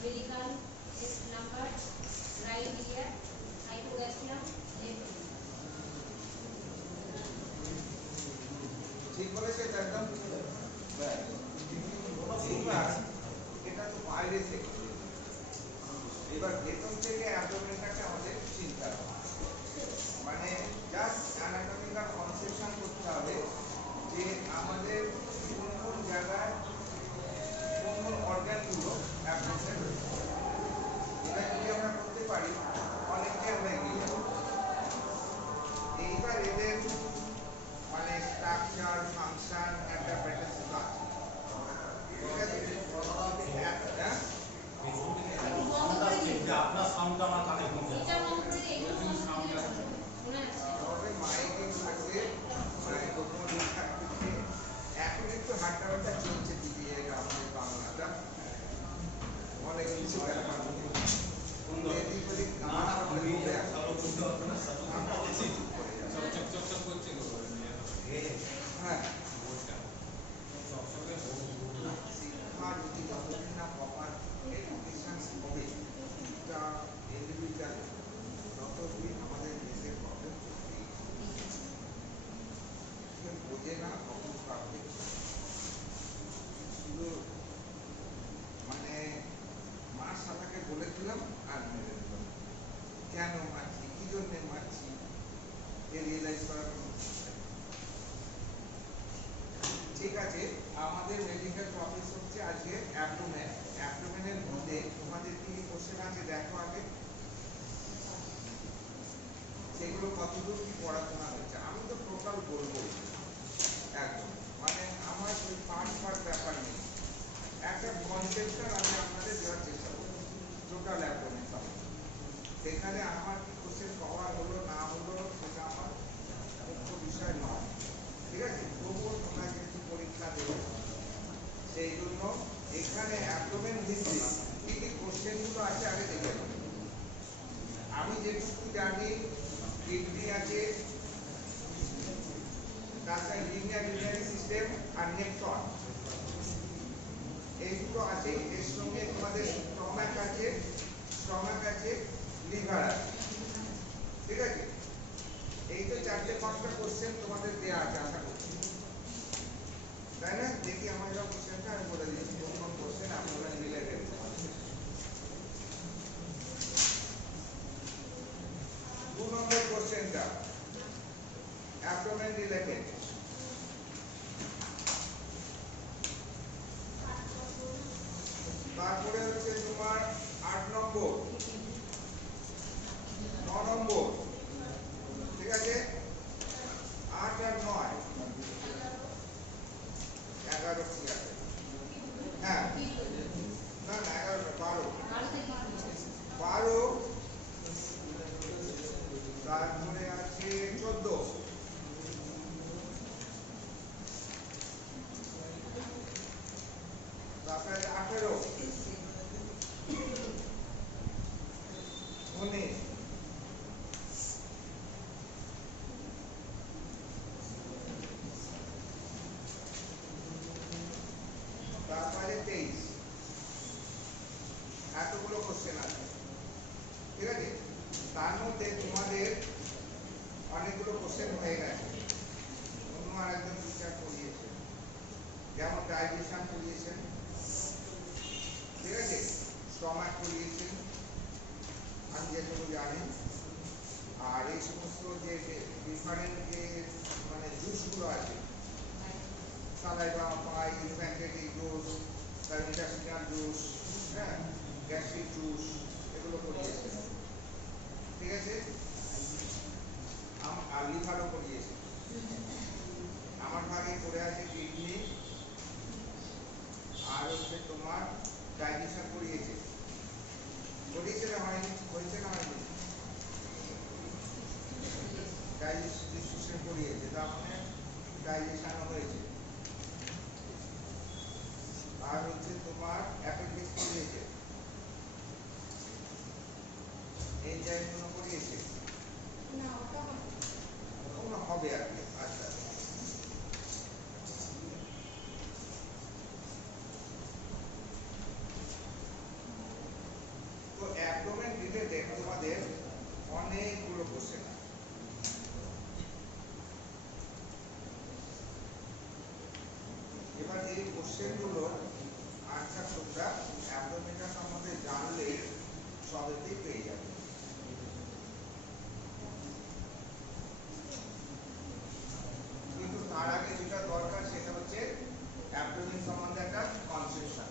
umbilical is numbered right here, hypogastrium left. ঠিক বলেছে একদম। এটা তো বাইরে থেকে, এবার ভেতর থেকে অ্যাবডোমেনটাকে আমাদের চিন্তা হবে, মানে জাস্ট অ্যানাটমিক্যাল কনসেপশন করতে হবে যে আমাদের কোন কোন জায়গায় কোন কোন অর্গানগুলো অ্যাবডোমেনে রয়েছে। এটা যদি আমরা করতে পারি অনেকটাই আমরা এগিয়ে যাব। এইবার এদের মানে স্ট্রাকচার, ফাংশন, একটা প্যাটার্ন আছে। আপনার সাউন্ডটা আমার কানে পৌঁছে এটা মনে করে এইগুলো মনে আছে। মাইকিং আছে, মানে এখন একটু হাঁটাটা চলছে দিদি, আমাদের বাংলাটা অনেক কিছু ব্যাপার হ্যাঁ আমাদের দেশের প্রবলেম বোঝে না, শুধু মানে মার সাদাকে বলে দিলাম আর মেরে দিলাম। কেন মারছি, কি জন্য মারছি, এ রিয়েলাইজ করার কোনো ঠিক আছে। আমাদের মেডিকেল টপিক হচ্ছে আজকে অ্যাবডোমেন। অ্যাবডোমেনের মধ্যে তোমাদের কি কোশ্চেন আছে দেখো আগে, সেগুলো কতদূর কি পড়াশোনা হচ্ছে। আমি তো টোটাল বলবো একদম, মানে আমার ওই পার্ট ব্যাপার নেই, একটা কনসেপ্টটা আমি আপনাদের দেওয়ার চেষ্টা করব টোটাল অ্যাবডোমেন টপিক। সেখানে আমার কি কোশ্চেন কভার হলো না হলো সেটা আমার মুখ্য বিষয় নয়, ঠিক আছে। তবুও তোমরা যেহেতু পরীক্ষা দেবে সেই জন্য এখানে অ্যাবডোমেন ভিত্তিক কি কি কোশ্চেনগুলো আছে আগে দেখে নেব। আমি যেটুকু জানি কিডনি আছে, তাছাড়া লিনিয়ার ইউরিনারি সিস্টেম আর নেফ্রন, এইগুলো আছে। এর সঙ্গে তোমাদের স্টমাক আছে, লিভার আছে, ঠিক আছে। এই তো 4-5টা কোশ্চেন তোমাদের দেওয়া আছে আশা করছি, তাই না? দেখি আমার যা কোশ্চেনটা আমি বলে দিচ্ছি কোন কোন কোশ্চেন আপনারা রিলেটেড। 2 নম্বর কোশ্চেনটা অ্যাবডোমেন রিলেটেড। তারপরে হচ্ছে তোমার 8 নম্বর, 9 নম্বর, ঠিক আছে। 8 আর 9, 11 ঠিক আছে। হ্যাঁ না না 11 12, তারপরে আছে 14, তারপরে 18, 19, তারপরে 23। এতগুলো কোশ্চেন আছে, ঠিক আছে। তার মধ্যে তোমাদের অনেকগুলো কোশ্চেন হয়ে গেছে, অন্য আরেকজন টিচার পড়িয়েছে, যেমন ডাইজেশন পড়িয়েছেন, ঠিক আছে, স্টমাক পড়িয়েছেন, আমি যেটুকু জানি। আর এই সমস্ত যে ডিফারেন্ট যে মানে জুসগুলো আছে, সালাইভা, পাই, প্যানকেটিক জুস, ইন্টাস্টিনাল জুস, হ্যাঁ, গ্যাস্ট্রিক জুস, এগুলো পড়িয়েছে, ঠিক আছে। আর লিভারও পড়িয়েছে। আমার ভাগে পড়ে আছে কিডনি, আর হচ্ছে তোমার ডাইজেশন পড়িয়েছে। পড়িয়েছে না হয়নি? হয়েছে না হয়নি? ডাইজেস্টিভ সিস্টেম পড়িয়েছে, তার মানে ডাইজেশনও হয়েছে। আর হচ্ছে তোমার অ্যাপেন্ডিক্স পড়িয়েছে, এনজাইমগুলো পড়িয়েছে না ওটা ওগুলো হবে আর কি। আচ্ছা সবেতেই পেয়ে যাবে। কিন্তু তার আগে যেটা দরকার সেটা হচ্ছে অ্যাবডোমেন সম্বন্ধে একটা কনসেপশন।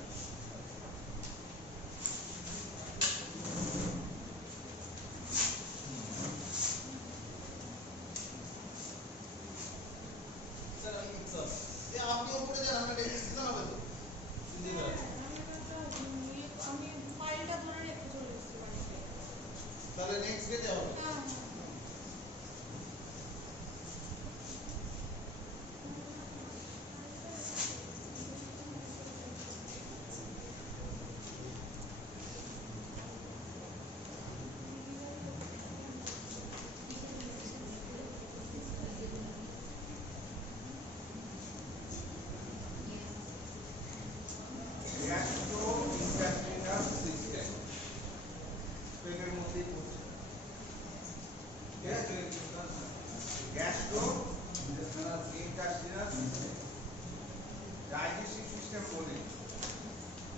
আপনি উপরে যান, আমরা রেজিস্ট্রেশন হবে তো আমি ফাইলটা ধরে রেখে চলে এসেছি বাড়িতে। তাহলে নেক্সট ডেতে হবে। হ্যাঁ গ্যাস্ট্রোইন্টেস্টাইনাল সিস্টেম পেটের মধ্যেই পড়ছে। গ্যাস্ট্রোইন্টেস্টাইনাল সিস্টেম, ডাইজেস্টিভ সিস্টেম বলি।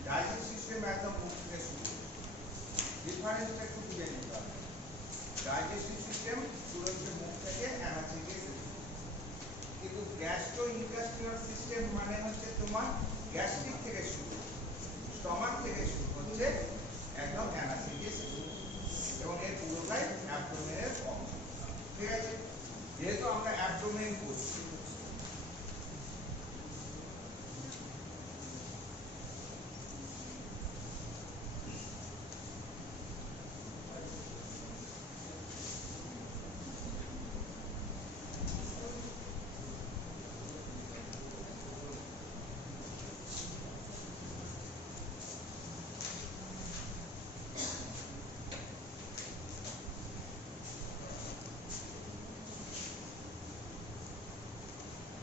ডাইজেস্টিভ সিস্টেম একদম মুখ থেকে শুরু, ডিফারেন্সটা একটু বুঝে নিতে হবে। ডাইজেস্টিভ সিস্টেম শুরু হচ্ছে মুখ থেকে অ্যানাথিকে, কিন্তু গ্যাস্ট্রোইন্টেস্টাইনাল সিস্টেম মানে হচ্ছে তোমার গ্যাস্ট্রিক থেকে শুরু, স্টমাক থেকে শুরু হচ্ছে একদম অ্যানাথিকে এবং এর পুরোটাই অ্যাবডোমেনের অংশ। ঠিক আছে, যেহেতু আমরা অ্যাবডোমেন করছি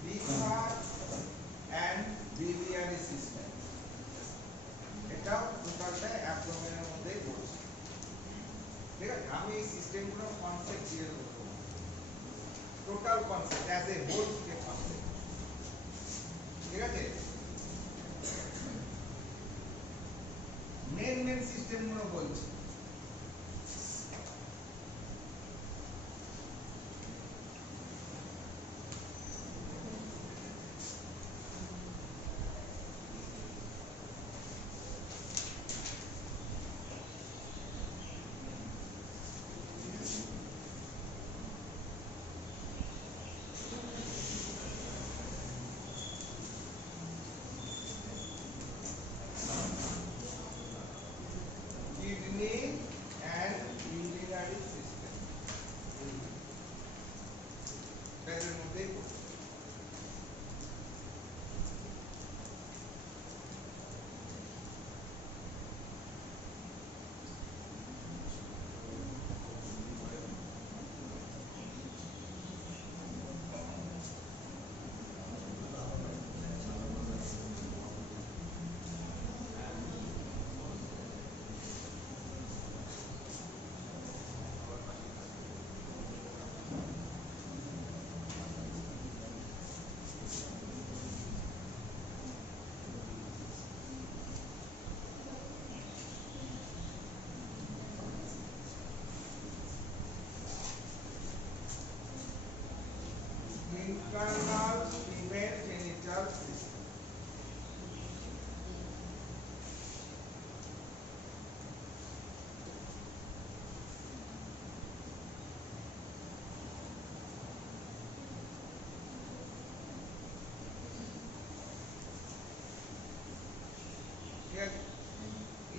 লিভার অ্যান্ড বিলিয়ারি সিস্টেম, এটাও টোটালটা অ্যাবডোমেনের মধ্যেই পড়ছে। ঠিক আছে, আমি এই সিস্টেমগুলো কনসেপ্ট দিয়ে দেবো, total concept as a whole step concept. ঠিক আছে, মেন সিস্টেমগুলো বলছি। কিডনি অ্যান্ড ইউরিনারি সিস্টেম এর মধ্যেই পড়ছে। Internal female genital system.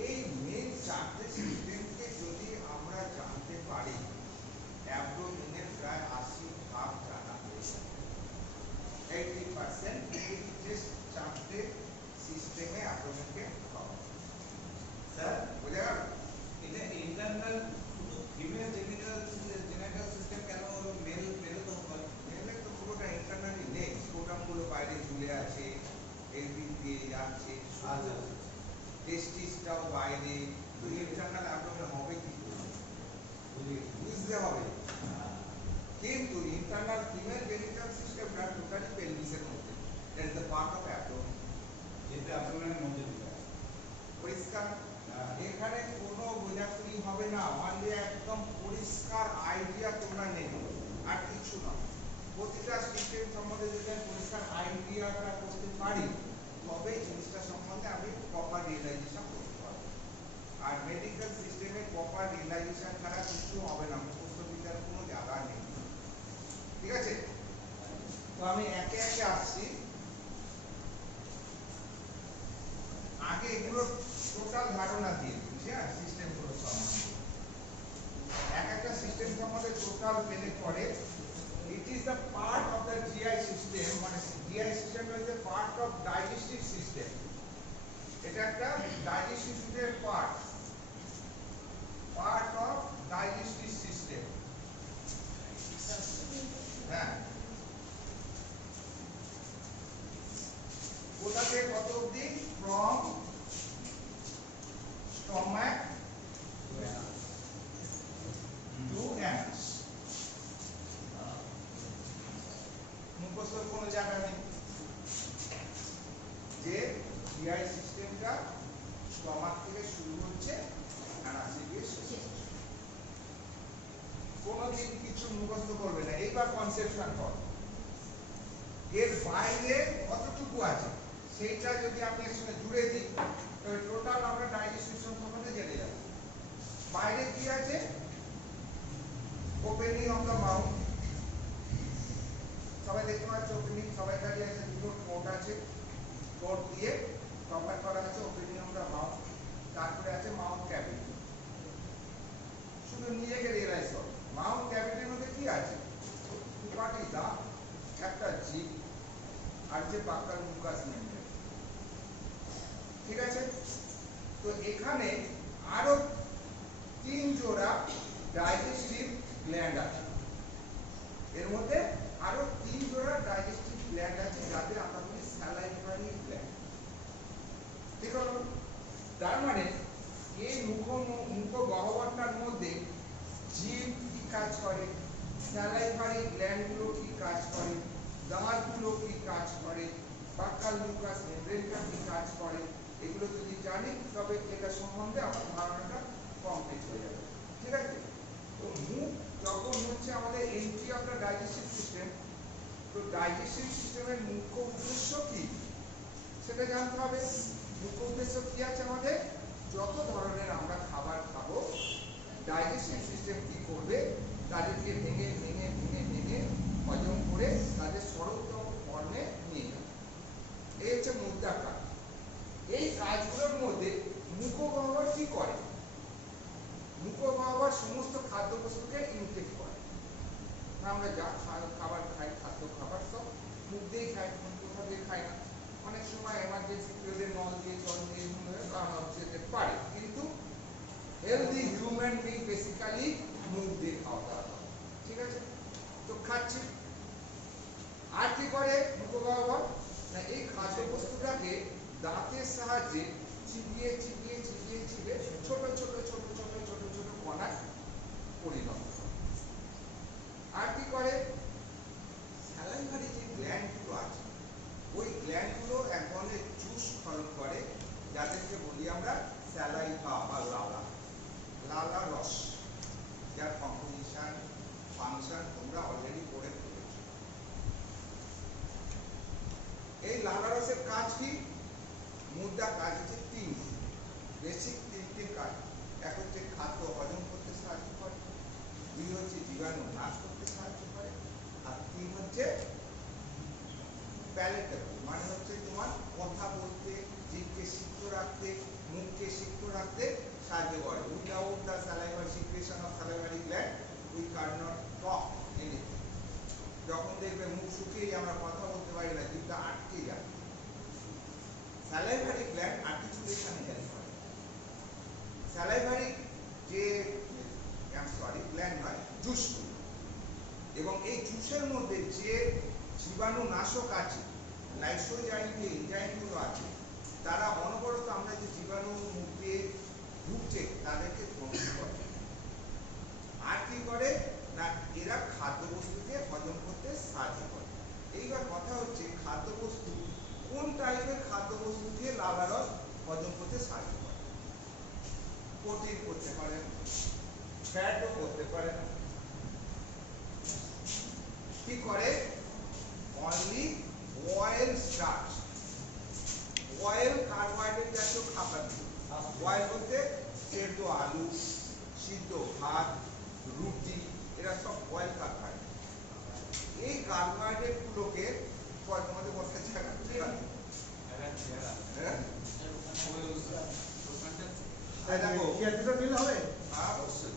এই মেন চারটে সিস্টেমকে যদি আমরা জানতে পারি, অ্যাবডোমেনের প্রায় 80% জানা হয়ে যাবে। 80% এই যে চারটে সিস্টেমে অ্যাবডোমেনকে পাওয়া যায়। স্যার বোঝা গেল? এটা ইন্টারনাল শুধু ফিমেল জেনিটাল সিস্টেম কেন হলো? মেল তো হয়। মেলে তো পুরোটা ইন্টারনালি নেই, স্কোটামগুলো বাইরে ঝুলে আছে, এলভিন দিয়ে যাচ্ছে, আচ্ছা টেস্টিসটাও বাইরে, তো ইন্টারনাল অ্যাবডোমেন হবে কি করে? বুঝতে হবে। কিন্তু ইন্টারনাল ফিমেল জেনিটাল সিস্টেমটা টোটালি পেলভিসের মধ্যে, that is the part of abdomen. যেটা অ্যাবডোমেনের মধ্যে ঢুকে আছে। পরিষ্কার? এখানে কোনো বোঝাশুনি হবে না, অনলি একদম পরিষ্কার আইডিয়া তোমরা নেবে, আর কিছু না। প্রতিটা সিস্টেম সম্বন্ধে যদি আমি পরিষ্কার আইডিয়াটা করতে পারি, তবে জিনিসটা সম্বন্ধে আমি প্রপার রিয়েলাইজেশন করতে পারবো। আর মেডিকেল সিস্টেমে প্রপার রিয়েলাইজেশন ছাড়া কিছু হবে না, মুখস্থ বিদ্যার কোনো জায়গা নেই। ঠিক আছে, তো আমি একে একে আসছি। আগে এগুলো টোটাল ধারণা দিয়ে দিচ্ছি, হ্যাঁ, সিস্টেমগুলো সম্বন্ধে। এক একটা সিস্টেম সম্বন্ধে টোটাল পেলে পরে it is the part of the GI system, মানে GI system is a part of digestive system. এটা একটা digestive system part of digestive system. হ্যাঁ, কোথা থেকে কত অবধি? from stomach to anus। মুখস্থর কোনো জায়গা নেই যে জিআই সিস্টেমটা স্টমাক থেকে শুরু হচ্ছে অ্যানাসে গিয়ে শেষ হচ্ছে। কোনোদিন কিছু মুখস্থ করবে না, এইবার কনসেপশন কর। এর বাইরে কতটুকু আছে সেইটা যদি আমি এর সঙ্গে জুড়ে দিই, তবে টোটাল আমরা ডাইজেস্টিভ সিস্টেম সম্বন্ধে জেনে যাব। বাইরে কি আছে? ওপেনিং অফ দ্য মাউথ, সবাই দেখতে পাচ্ছ ওপেনিং, সবাই দাঁড়িয়ে আছে, দুটো ঠোঁট আছে, ঠোঁট দিয়ে কভার করা আছে ওপেনিং অফ দ্য মাউথ। তারপরে আছে মাউথ ক্যাভিটি। শুধু নিজেকে রিয়েলাইজ করো, মাউথ ক্যাভিটির মধ্যে কি আছে? দুপাটি দাঁত, একটা জিভ, আর যে বাক্কাল মুকাস মেমব্রেন। ঠিক আছে, তো এখানে আরো 3 জোড়া ডাইজেস্টিভ গ্ল্যান্ড আছে। এর মধ্যে আরো 3 জোড়া ডাইজেস্টিভ গ্ল্যান্ড আছে, যাদের আমরা বলি স্যালাইভারি গ্ল্যান্ড। ঠিক আছে, তার মানে এই মুখ গহ্বরটার মধ্যে জিভ কি কাজ করে, স্যালাইভারি গ্ল্যান্ডগুলো কি কাজ করে, দাঁতগুলো কি কাজ করে, বাক্কাল মিউকাস মেমব্রেনটা কি কাজ করে, এগুলো যদি জানি তবে এটা সম্বন্ধে আমার ধারণাটা কমপ্লিট হয়ে যাবে। ঠিক আছে, তো মুখ যখন হচ্ছে আমাদের entry of the digestive system, তো ডাইজেস্টিভ সিস্টেমের মুখ্য উদ্দেশ্য কি সেটা জানতে হবে। মুখ্য উদ্দেশ্য কি আছে আমাদের? যত ধরনের আমরা খাবার খাবো, ডাইজেস্টিভ সিস্টেম কি করবে? তাদেরকে ভেঙে ভেঙে ভেঙে ভেঙে হজম করে তাদের সরলতম ফর্মে নিয়ে যাবে। এই হচ্ছে মুদ্রা কাজ। এই কাজগুলোর মধ্যে মুখগহ্বর কি করে? মুখগহ্বর সমস্ত খাদ্যবস্তুকে ইনটেক করে। আমরা যা খাবার খাই, খাদ্য খাবার সব মুখ দিয়েই খাই, কোথাও দিয়ে খাই না। অনেক সময় এমার্জেন্সি পিরিয়ডে নল দিয়ে জল দিয়ে খাওয়ানো যেতে পারে, কিন্তু হেলদি হিউম্যান বিং বেসিক্যালি মুখ দিয়ে খাওয়া দাওয়া করে। ঠিক আছে, তো খাচ্ছি। আর কি করে মুখগহ্বর? না, এই খাদ্যবস্তুটাকে দাঁতের সাহায্যে চিবিয়ে চিবিয়ে চিবিয়ে চিবিয়ে ছোট ছোট ছোট ছোট ছোট ছোট কণায় পরিণত করে। আর কি করে? স্যালাইভারি যে গ্ল্যান্ডগুলো আছে, ওই গ্ল্যান্ডগুলো এক ধরনের জুস ক্ষরণ করে, যাদেরকে বলি আমরা স্যালাইভা বা লালা, লালা রস, যার কম্পোজিশন ফাংশন তোমরা অলরেডি পড়ে ফেলেছ। এই লালা রসের কাজ কি? মুদ্রা কাজ হচ্ছে 3টি, বেসিক 3টি কাজ। এক হচ্ছে খাদ্য হজম করতে সাহায্য করে, 2 হচ্ছে জীবাণু নাশ করতে সাহায্য করে, আর 3 হচ্ছে প্যালেটেবল, মানে হচ্ছে তোমার কথা বলতে, জিভকে সিদ্ধ রাখতে, মুখকে সিদ্ধ রাখতে সাহায্য করে। Without the salivary secretion of salivary gland we can not talk anything. যখন দেখবে মুখ শুকিয়ে আমরা কথা বলতে পারি না, জিভটা আটকে যায়, স্যালাইভারি গ্ল্যান্ড আর্টিকুলেশনে হেল্প করে। স্যালাইভারি যে গ্ল্যান্ড নয়, জুসগুলো, এবং এই জুসের মধ্যে যে জীবাণু নাশক আছে, লাইসোজাইম যে এনজাইমগুলো আছে, তারা অনবরত আমরা যে জীবাণু মুখে ঢুকছে তাদেরকে ধ্বংস করে। আর কি করে? না, এরা খাদ্যবস্তুকে হজম করতে সাহায্য করে। এইবার কথা হচ্ছে খাদ্যবস্তু কোন টাইপের খাদ্যবস্তু দিয়ে লালা রস হজম করতে সাহায্য করে? প্রোটিন করতে পারেন, ফ্যাটও করতে পারেন। কি করে? Only oil starch, oil carbohydrate জাতীয় খাবার। অয়েল বলতে সেদ্ধ আলু, সিদ্ধ ভাত, রুটি, এরা সব অয়েল কার্বোহাইড্রেট। এই কার্বোহাইড্রেট গুলোকে তোমাদের বসার জায়গা অবশ্যই।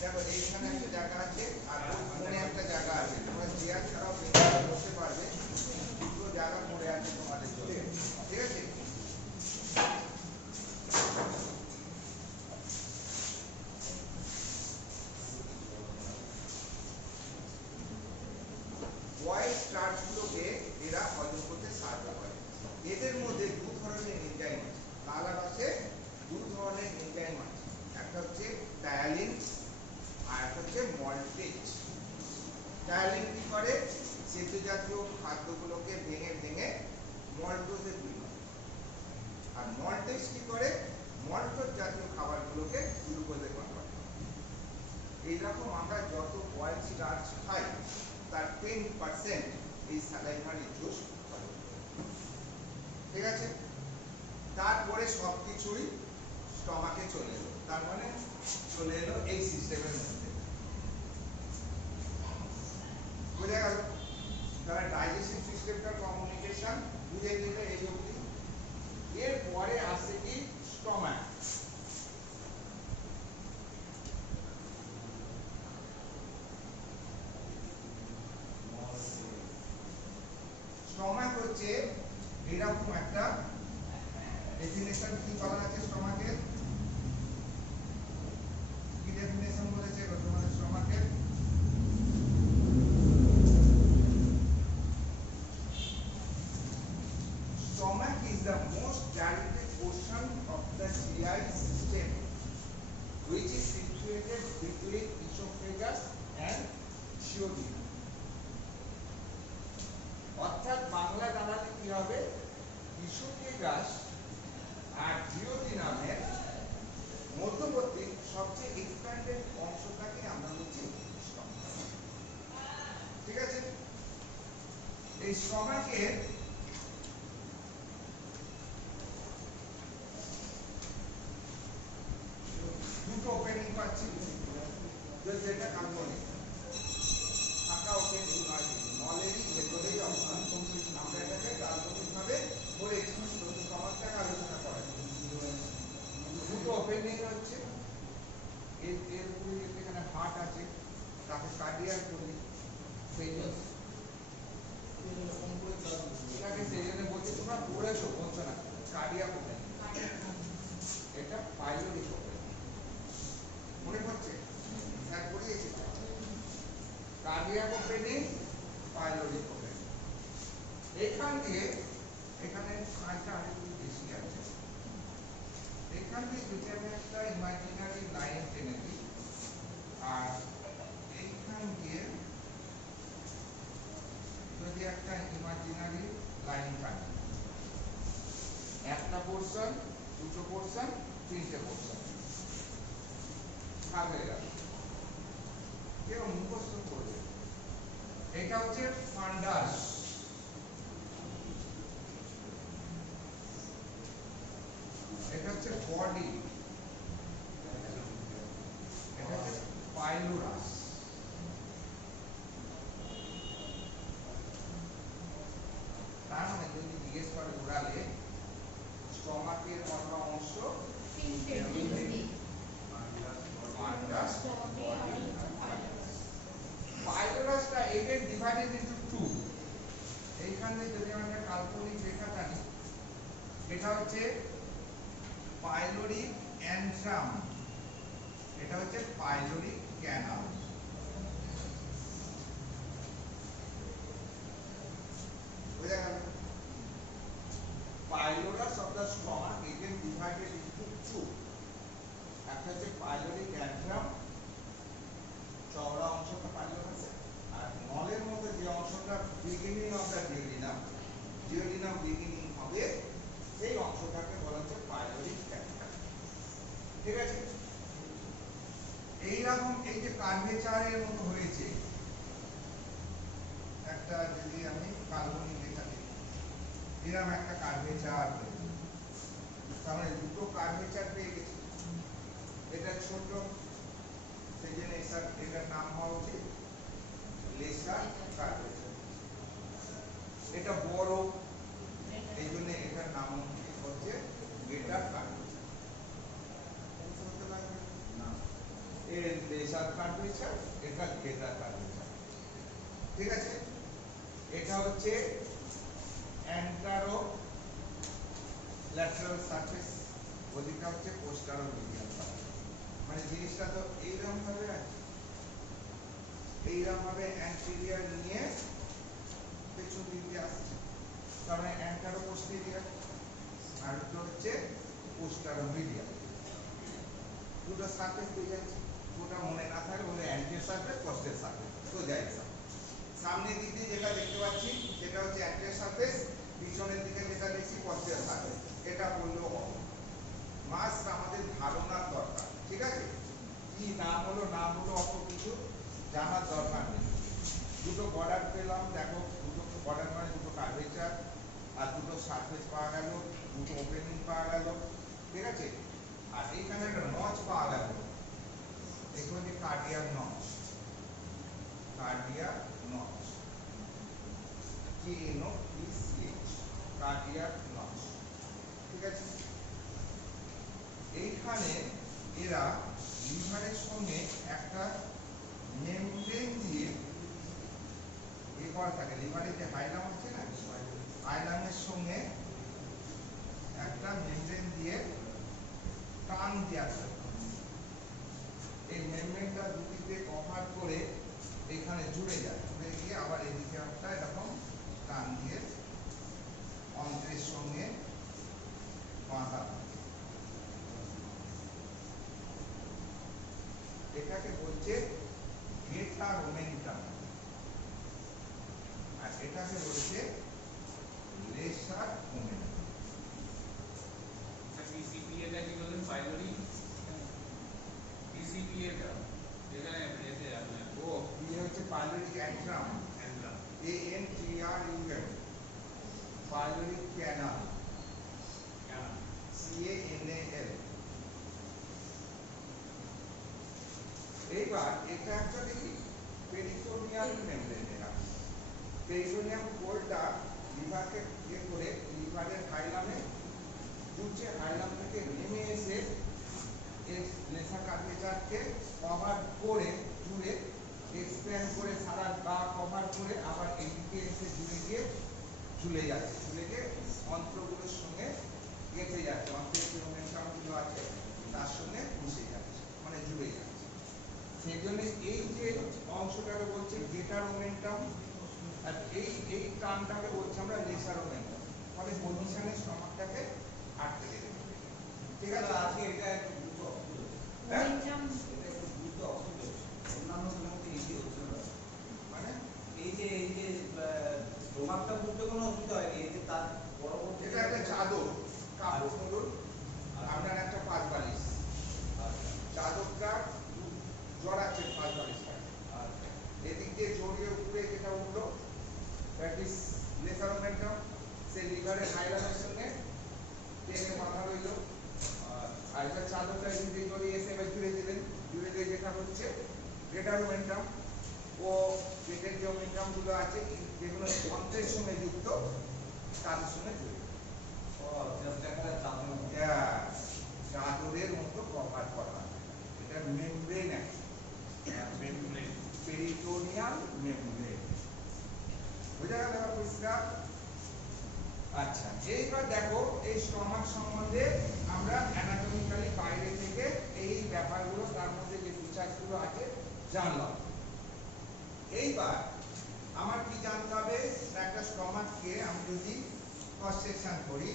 দেখো এইখানে একটা জায়গা আছে আর ওখানে একটা জায়গা আছে, তোমরা চেয়ার ছাড়াও বসতে পারবে, দুটো জায়গা পড়ে আছে তোমাদের জন্য, ঠিক আছে? অয়েল স্টার্চগুলোকে এরা হজম করতে সাহায্য করে। এদের মধ্যে দু ধরনের এনজাইম আছে, লালা রসে দু ধরনের এনজাইম আছে, একটা হচ্ছে টায়ালিন আর একটা হচ্ছে মল্টেজ। টায়ালিন কি করে? সেদ্ধ জাতীয় খাদ্যগুলোকে ভেঙে ভেঙে মল্টোজে তৈরি করে। আর মল্টেজ কি করে? মল্টোজ জাতীয় খাবারগুলোকে গ্লুকোজে কনভার্ট করে। এইরকম আমরা যত অয়েল স্টার্চ খাই তার 10% এই স্যালাইভারি জুস হজম করে। ঠিক আছে? তারপরে সবকিছুই স্টমাকে চলে এলো, তার মানে চলে এলো এই সিস্টেমের মধ্যে। বুঝে গেল? তাহলে ডাইজেস্টিভ সিস্টেমটার কমিউনিকেশন বুঝে নিলে এই অবধি। এরপরে আসে কি? স্টমাক। স্টমাক হচ্ছে এরকম একটা ডেফিনেশন। কি বলা আছে স্টমাকের? কি ডেফিনেশন বলেছে তোমাদের স্টমাকের? Stomach is the most dilated portion of the GI system, which is situated between esophagus and duodenum. অর্থাৎ বাংলা দাঁড়ালে কি হবে? ইসোফেগাস আর ডিওডিনামের মধ্যবর্তী সবচেয়ে এক্সপ্যান্ডেড অংশটাকে আমরা বলছি স্টমাক। ঠিক আছে? এই স্টমাকের দুটো ওপেনিং পাচ্ছি, যেটা কার্বনে ফাঁকা ওপেনিং নয়, নলেরই ভেতরেই অবস্থান। আমরা এটাকে কাল্পনিক ভাবে বলেছি, শুধু সমাজটাকে আলোচনা করা। দুটো ওপেনিং হচ্ছে, এর এখানে হার্ট আছে, তাকে কার্ডিয়াক বলি, সেই জন্য সেই জন্য বলছি তোমরা পড়েছো, বলছো না কার্ডিয়াক ওপেনিং, এটা পাইলোরিক ওপেনিং। মনে পড়ছে? হ্যাঁ, পড়িয়েছি। Cardiac opening, pyloric opening. এখান দিয়ে এখানে সাইডটা আরেকটু বেশি আছে, এখান দিয়ে যদি আমি একটা ইমাজিনারি লাইন টেনে দিই আর এইখান দিয়ে যদি একটা ইমাজিনারি লাইন টানি, একটা পোরশন, দুটো পোরশন, তিনটে পোরশন, ভাগ হয়ে গেল। কেউ মুখস্থ করবে। এটা হচ্ছে ফান্ডাস, এটা হচ্ছে বডি, এটা হচ্ছে পাইলোরাস। তার মানে যদি জিজ্ঞেস করে ঘোরালে স্টমাকের কটা অংশ? পাইলোরাসটা এগেন ডিভাইডেড ইনটু টু। এইখানে যদি আমরা কাল্পনিক রেখা টানি, এটা হচ্ছে পাইলোরিক অ্যান্ট্রাম, এটা হচ্ছে পাইলোরিক ক্যানাল। বুঝা গেল? Pylorus of the stomach again divided into two. একটা হচ্ছে পাইলোরিক অ্যান্ট্রাম, চওড়া অংশটা পাইলোরাস, আর নলের মধ্যে যে অংশটা beginning of the duodenum peritoneum beginning হবে সেই অংশটাকে বলা হচ্ছে পাইলোরিক ক্যাপিটাল। ঠিক আছে, এইরকম এই যে কার্ভেচারের মতো হয়েছে একটা, যদি আমি কাল্পনিক রেখা দেখি এরকম একটা কার্ভেচার হয়েছে, তার মানে দুটো কার্ভেচার পেয়ে গেছি। এটা ছোট, সেই জন্য এটার নাম হওয়া উচিত লেসার কার্ভেচার। এটা বড়, এই জন্য এটার নাম হচ্ছে গ্রেটার কার্ভেচার। এর লেসার কার্ভেচার, এটা গ্রেটার কার্ভেচার। ঠিক আছে, এটা হচ্ছে অ্যান্টারো ল্যাটারাল সারফেস, ওদিকটা হচ্ছে পোস্টারো মিডিয়াল সারফেস। মানে জিনিসটা তো এইরকম ভাবে আছে, এইরকম ভাবে অ্যান্টেরিয়র নিয়ে পেছন দিকে আসছে, তার মানে অ্যান্টারো পোস্টেরিয়র, আর এটা হচ্ছে পোস্টারো মিডিয়াল। দুটো সারফেস পেয়ে যাচ্ছে, ওটা মনে না থাকলে বলে অ্যান্টিরিয়র সারফেস, পোস্টেরিয়র সারফেস, তো যাই না। সামনের দিকে যেটা দেখতে পাচ্ছি সেটা হচ্ছে অ্যান্টিরিয়র সারফেস, পিছনের দিকে যেটা দেখছি পোস্টেরিয়র সারফেস। এটা বললেও হবে, মাস্ট আমাদের ধারণার দরকার। ঠিক আছে, কি নাম হলো অত কিছু জানার দরকার নেই। দুটো বর্ডার পেলাম, দেখো দুটো বর্ডার মানে দুটো কার্ভেচার, আর দুটো সারফেস পাওয়া গেল, দুটো ওপেনিং পাওয়া গেল। ঠিক আছে, আর এইখানে একটা নচ পাওয়া গেল, এখানে যে cardiac notch, cardiac notch, KNOCH, cardiac notch. ঠিক আছে, এইখানে এরা লিভারের সঙ্গে একটা মেমব্রেন দিয়ে এ করা থাকে। লিভারের যে হাইলাম আছে না, হাইলামের সঙ্গে একটা মেমব্রেন দিয়ে টান দেওয়া থাকে। এই মেমব্রেনটা দুদিকে কভার করে এখানে জুড়ে যায়, জুড়ে গিয়ে আবার এদিকে একটা এরকম টান দিয়ে অন্ত্রের সঙ্গে বাঁধা থাকে। এটাকে বলছে গেটার ওমেন্টাম, আর এটাকে বলছে লেসার ওমেন্টাম। PCPA টা কি বলেন? পাইলোরিক PCPA টা এখানে এতে আপনার ও কি হচ্ছে পাইলোরিক অ্যান্ট্রাম, অ্যান্ড্রা ANTRUM, পাইলোরিক ক্যানাল, কেন CANAL। এইবার এটা একটা দেখি পেরিটোনিয়াল মেমব্রেন। এরা পেরিটোনিয়াম কোলটা লিভারকে ইয়ে করে লিভারের হাইলামে জুড়ছে, হাইলাম থেকে নেমে এসে এই লেসা কার্ভেচারকে কভার করে জুড়ে এক্সপ্যান্ড করে সারা গা কভার করে আবার এইদিকে এসে জুড়ে গিয়ে ঝুলে যাচ্ছে, ঝুলে গিয়ে অন্ত্রগুলোর সঙ্গে গেঁথে যাচ্ছে, অন্ত্রের যে মোমেন্টামগুলো আছে তার সঙ্গে মিশে যাচ্ছে, মানে জুড়ে যাচ্ছে। সেই জন্য এই যে অংশটাকে বলছে গেটার মোমেন্টাম, আর এই টার্মটাকে বলছি আমরা লেসার মোমেন্টাম। ফলে পজিশনের সমাজটাকে আটকে রেখে দেবে। ঠিক আছে, আজকে এটা একটু দ্রুত হ্যাঁ? এটা একটু দ্রুত অসুবিধা হচ্ছে, অন্যান্য সময় ইজি হচ্ছে না। মানে এই যে স্টোমাকটা বুঝতে কোনো অসুবিধা হয়নি, এই যে তার পরবর্তী এটা একটা চাদর, কাপড় বলুন, আপনার একটা পাঁচ বালিশ, চাদরটা জড়াচ্ছে পাঁচ বালিশটা, এদিক দিয়ে জড়িয়ে উপরে যেটা উঠলো দ্যাট ইজ লেসার মোমেন্টাম, সে লিভারের হাইলামের সঙ্গে টেনে বাঁধা রইল। আর এটা চাদরটা এদিক দিয়ে জড়িয়ে এসে এবার জুড়ে দিলেন, জুড়ে দিয়ে যেটা হচ্ছে গ্রেটার মোমেন্টাম, ও পেটের যে মোমেন্টাম গুলো আছে যেগুলো অন্ত্রের সঙ্গে যুক্ত তাদের সঙ্গে জুড়ে চাদরের মতো কভার করা, এটা মেমব্রেন, পেরিটোনিয়াল মেমব্রেন। বুঝা গেল পরিষ্কার? আচ্ছা, এইবার দেখো এই স্টমাক সম্বন্ধে আমরা অ্যানাটমিক্যালি বাইরে থেকে এই ব্যাপারগুলো তার মধ্যে যে ফিচারগুলো আছে জানলাম। এইবার আমার কি জানতে হবে, একটা স্টমাককে আমি যদি ক্রস সেকশন করি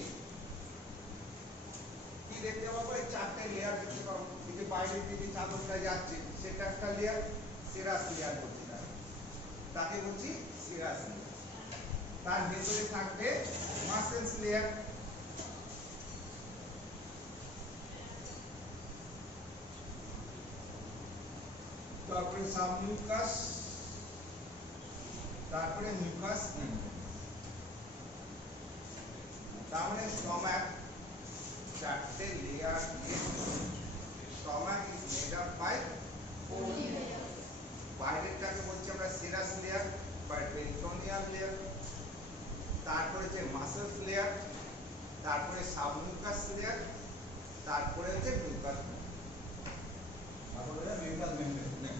কি দেখতে পাবো, এই চারটে লেয়ার দেখতে পাবো। এই যে বাইরের দিকে চাদরটা যাচ্ছে সেটা একটা লেয়ার, সেরাস লেয়ার বলছি, তাকে বলছি সেরাস লেয়ার। তার ভেতরে থাকবে মাসেলস লেয়ার। তারপরে সাবমিউকাস, তারপরে মিউকাস মেমব্রেন। তার মানে স্টমাক চারটে লেয়ার নিয়ে stomach is made up by 4 layer. বাইরেরটাকে বলছি আমরা সিরাস লেয়ার বা পেরিটোনিয়াল লেয়ার, তারপরে যে মাসেলস লেয়ার, তারপরে সাবমিউকাস লেয়ার, তারপরে হচ্ছে মিউকাস মেমব্রেন। তারপরে মিউকাস মেমব্রেন।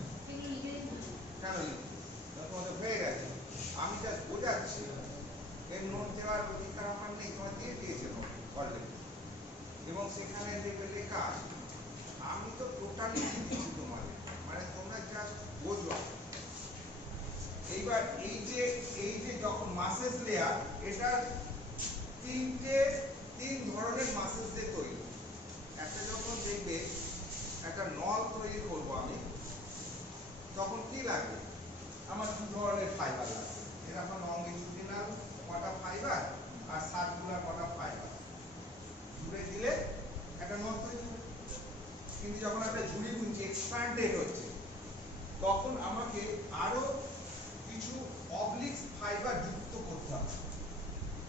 কেন তোমাদের হয়ে গেছে, আমি জাস্ট বোঝাচ্ছি, এর নোট দেওয়ার অধিকার আমার নেই, তোমার দিয়ে দিয়েছে নোট অলরেডি এবং সেখানে দেখবে লেখা আছে। আমি তো টোটালি দিচ্ছি তোমাদের, মানে তোমরা জাস্ট বোঝো। এইবার এই যে যখন মাসেলস লেয়ার, এটা তিন ধরনের মাসেলস দিয়ে তৈরি। একটা যখন দেখবে একটা নল তৈরি করবো আমি, তখন কি লাগবে, আমার দু ধরনের ফাইবার লাগবে। এরকম লংগিটিউডিনাল কটা ফাইবার আর সার্কুলার কটা ফাইবার জুড়ে দিলে একটা নল তৈরি হবে। কিন্তু যখন একটা ঝুড়ি গুনছি এক্সপ্যান্ডেড হচ্ছে, তখন আমাকে আরো কিছু অবলিক ফাইবার যুক্ত করতে হবে।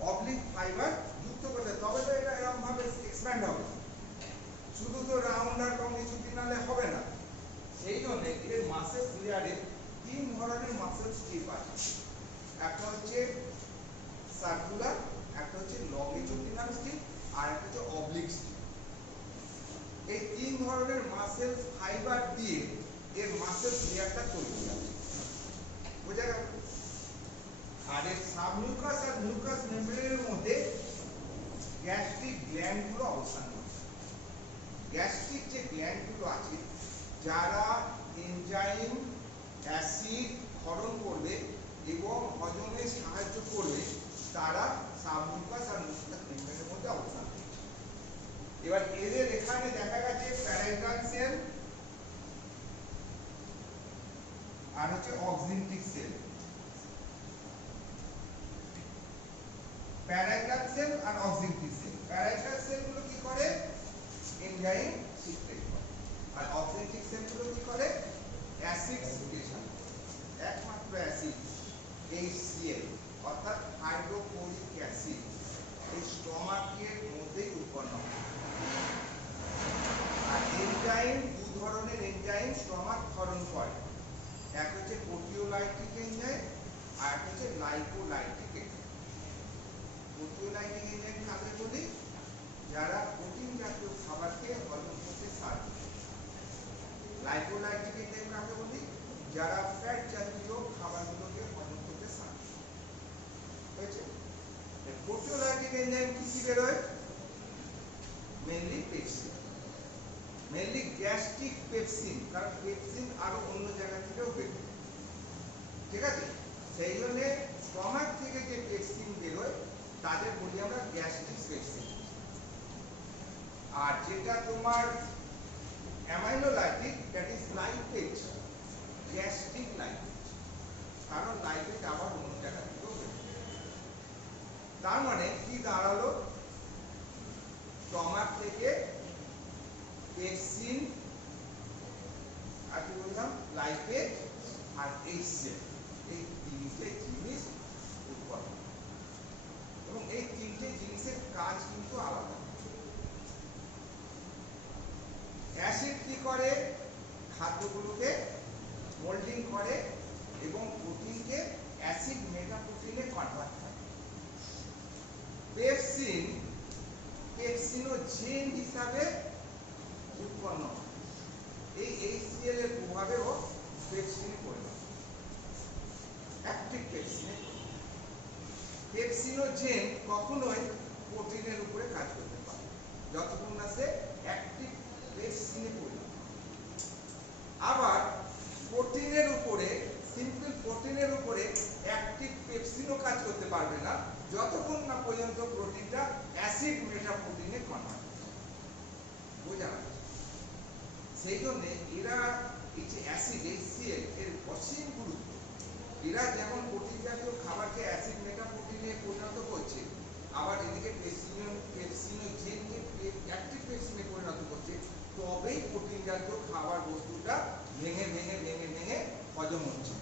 অবলিক ফাইবার যুক্ত করতে তবে তো এটা এরকম ভাবে এক্সপ্যান্ড হবে, শুধু তো রাউন্ড আর লংগিটিউডিনালে হবে না। সেই জন্য এর মাসেলস লেয়ারে তিন ধরনের মাসেল স্ট্রিপ আছে। একটা হচ্ছে সার্কুলার, একটা হচ্ছে লংগিটিউডিনাল স্ট্রিপ, আর একটা হচ্ছে অবলিক স্ট্রিপ। এই তিন ধরনের মাসেল ফাইবার দিয়ে এর মাসেল লেয়ারটা তৈরি হয়। বোঝা গেল? আর এর সাবমিউকাস আর মিউকাস মেমব্রেনের মধ্যে গ্যাস্ট্রিক গ্ল্যান্ডগুলো অবস্থান করে। গ্যাস্ট্রিক যে গ্ল্যান্ডগুলো আছে, যারা এনজাইম অ্যাসিড ক্ষরণ করবে এবং হজমে সাহায্য করবে, তারা সাবমিউকাস আর মিউকাস মেমব্রেনের মধ্যে অবস্থান করে। এবার এদের এখানে দেখা গেছে প্যারাইটাল সেল আর হচ্ছে অক্সিনটিক সেল। প্যারাইটাল সেল আর অক্সিনটিক সেল। প্যারাইটাল সেলগুলো কি করে, এনজাইম সিক্রেট করে, আর অক্সিনটিক সেলগুলো কি করে, অ্যাসিড সিক্রেশন। একমাত্র অ্যাসিড HCl অর্থাৎ হাইড্রোক্লোরিক অ্যাসিড এই স্টমাকের মধ্যেই উৎপন্ন হয়। আর এনজাইম, দু ধরনের এনজাইম স্টমাক ক্ষরণ করে। এক হচ্ছে প্রোটিওলাইটিক এনজাইম আর এক হচ্ছে লাইপোলাইটিক এনজাইম। প্রোটিওলাইটিক এনজাইম কাকে বলি, যারা প্রোটিন জাতীয় খাবারকে হজম করতে সাহায্য করে। লাইপোলাইটিক এনজাইম কাকে বলি, যারা ফ্যাট জাতীয় খাবারগুলোকে হজম করতে সাহায্য করে। হয়েছে? প্রোটিওলাইটিক এনজাইম কি বেরোয়, mainly pepsin, mainly gastric pepsin, কারণ পেপসিন আরো অন্য জায়গা থেকেও বেরোয়। ঠিক আছে? সেই জন্য স্টমাক থেকে যে পেপসিন বেরোয় তাদের বলি আমরা গ্যাস্ট্রিক পেপসিন। আর যেটা তোমার অ্যামাইনোলাইটিক, দ্যাট ইজ লাইপেট, গ্যাস্ট্রিক লাইপেট, কারণ লাইপেট আবার অন্য জায়গা থেকেও বেরোয়। তার মানে কি দাঁড়ালো, স্টমাক থেকে পেপসিন আর কি বললাম, লাইপেট আর HCl, এই তিনটে জিনিস উৎপন্ন। এবং এই তিনটে জিনিসের কাজ কিন্তু আলাদা। অ্যাসিড কি করে, খাদ্যগুলোকে মোল্ডিং করে এবং প্রোটিনকে অ্যাসিড মেটাপ্রোটিনে কনভার্ট করে। পেপসিন পেপসিনোজেন হিসাবে উৎপন্ন হয়। এই HCl এর প্রভাবেও পেপসিনে পরিণত হয়, অ্যাক্টিভ পেপসিনে। পেপসিনোজেন কখনোই প্রোটিনের উপরে কাজ করতে পারে যতক্ষণ না সে অ্যাক্টিভ পেপসিনে পরিণত হয়। আবার প্রোটিনের উপরে, সিম্পল প্রোটিনের উপরে অ্যাক্টিভ পেপসিনও কাজ করতে পারবে না যতক্ষণ না পর্যন্ত প্রোটিনটা অ্যাসিড মেটাপ্রোটিনে কনভার্ট হয়। বোঝা যাচ্ছে? সেই জন্য এরা এই যে অ্যাসিড HCl এর অসীম গুরুত্ব। এরা যেমন প্রোটিন জাতীয় খাবারকে অ্যাসিড মেটাপ্রোটিনে পেপসিনে পরিণত করছে, আবার এদিকে পেপসিনোজেনকে অ্যাক্টিভ পেপসিনে পরিণত করছে, তবেই প্রোটিন জাতীয় খাবার বস্তুটা ভেঙে ভেঙে ভেঙে ভেঙে হজম হচ্ছে।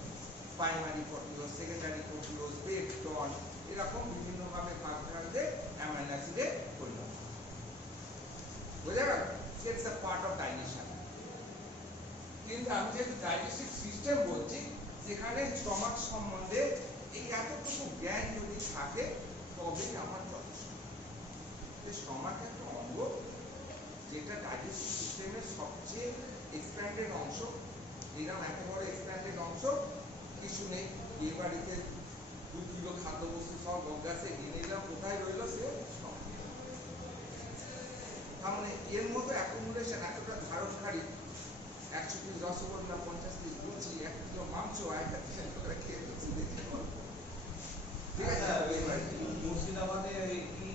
Primary proteose, secondary proteose, peptone, এরকম বিভিন্নভাবে ভাগ ভাগে অ্যামাইনো অ্যাসিডে পরিণত। বোঝা গেল? It's a part of digestion. কিন্তু আমি যেহেতু ডাইজেস্টিভ সিস্টেম বলছি, সেখানে স্টমাক সম্বন্ধে এই এতটুকু জ্ঞান যদি থাকে তবেই আমার যথেষ্ট। স্টমাক একটা অঙ্গ যেটা ডাইজেস্টিভ সিস্টেমের সবচেয়ে এক্সপ্যান্ডেড অংশ। এরকম এত বড় এক্সপ্যান্ডেড অংশ কিছু নেই। এ বাড়িতে 2 কিলো খাদ্যবস্তু সব অভ্যাসে নিয়ে নিলাম, কোথায় রইল সে স্টমাক। তার মানে এর মতো অ্যাকুমুলেশন এতটা ধারণকারী, 100 পিস রসগোল্লা, 50 পিস লুচি, 1 কিলো মাংস একটা করে খেয়ে ফেলছি, দেখি ঠিক আছে। মুর্শিদাবাদে কি